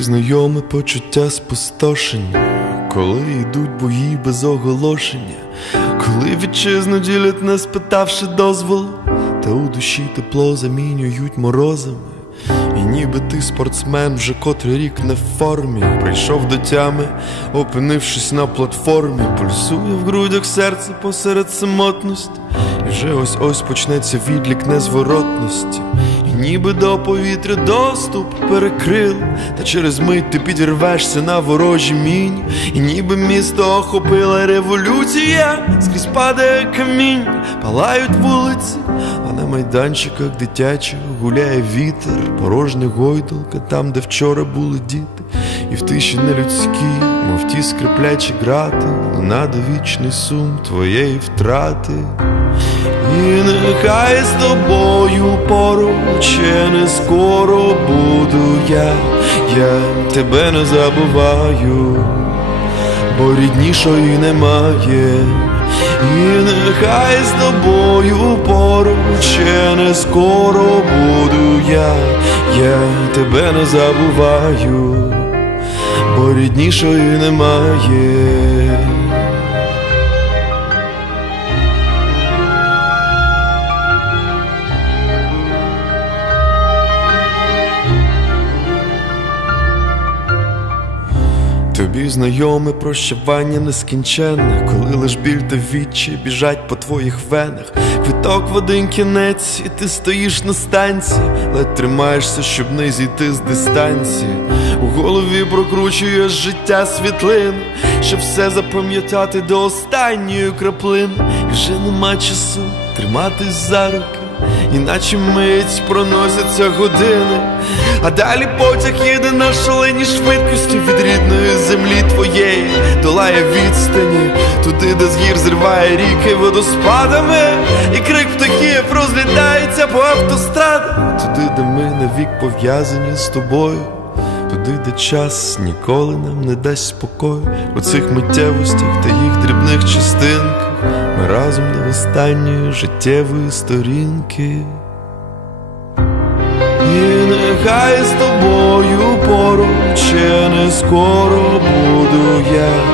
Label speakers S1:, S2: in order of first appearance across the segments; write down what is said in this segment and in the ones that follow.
S1: знайоме почуття спустошення, коли йдуть бої без оголошення, коли вітчизну ділять, не спитавши дозволу, та у душі тепло замінюють морозами. І ніби ти спортсмен вже котрий рік не в формі, прийшов до тями, опинившись на платформі, пульсує в грудях серце посеред самотності, вже ось ось почнеться відлік незворотності. І ніби до повітря доступ перекрил, та через мить ти підірвешся на ворожі мінь, і ніби місто охопила революція, скрізь падає камінь, палають вулиці, а на майданчиках дитячих гуляє вітер, порожня гойдалка, там, де вчора були діти, і в тиші нелюдській, мов ті скриплячі грати, луна довічний сум твоєї втрати. І нехай з тобою поруч я не скоро буду я, я тебе не забуваю, бо ріднішої немає. І нехай з тобою поруч я не скоро буду я, я тебе не забуваю, бо ріднішої немає. Тобі знайоме прощавання нескінченне, коли лиш біль та відчі біжать по твоїх венах. Квиток в один кінець, і ти стоїш на станції, ледь тримаєшся, щоб не зійти з дистанції. У голові прокручуєш життя світлин, щоб все запам'ятати до останньої краплини. І вже нема часу триматись за руки. Іначе мить проносяться години, а далі потяг їде на шаленій швидкості від рідної долає відстані, туди, де з гір зриває ріки водоспадами, і крик птахів розлітається по автострадах, туди, де ми навік пов'язані з тобою. Туди, де час ніколи нам не дасть спокою у цих миттєвостях та їх дрібних частинках. Ми разом до останньої життєвої сторінки. І нехай з тобою поруч я не скоро буду я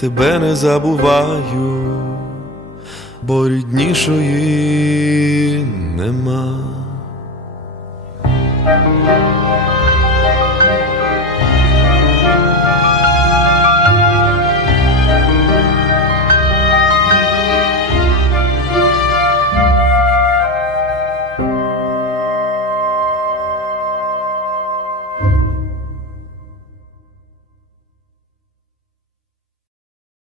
S1: Тебе не забуваю, бо ріднішої нема.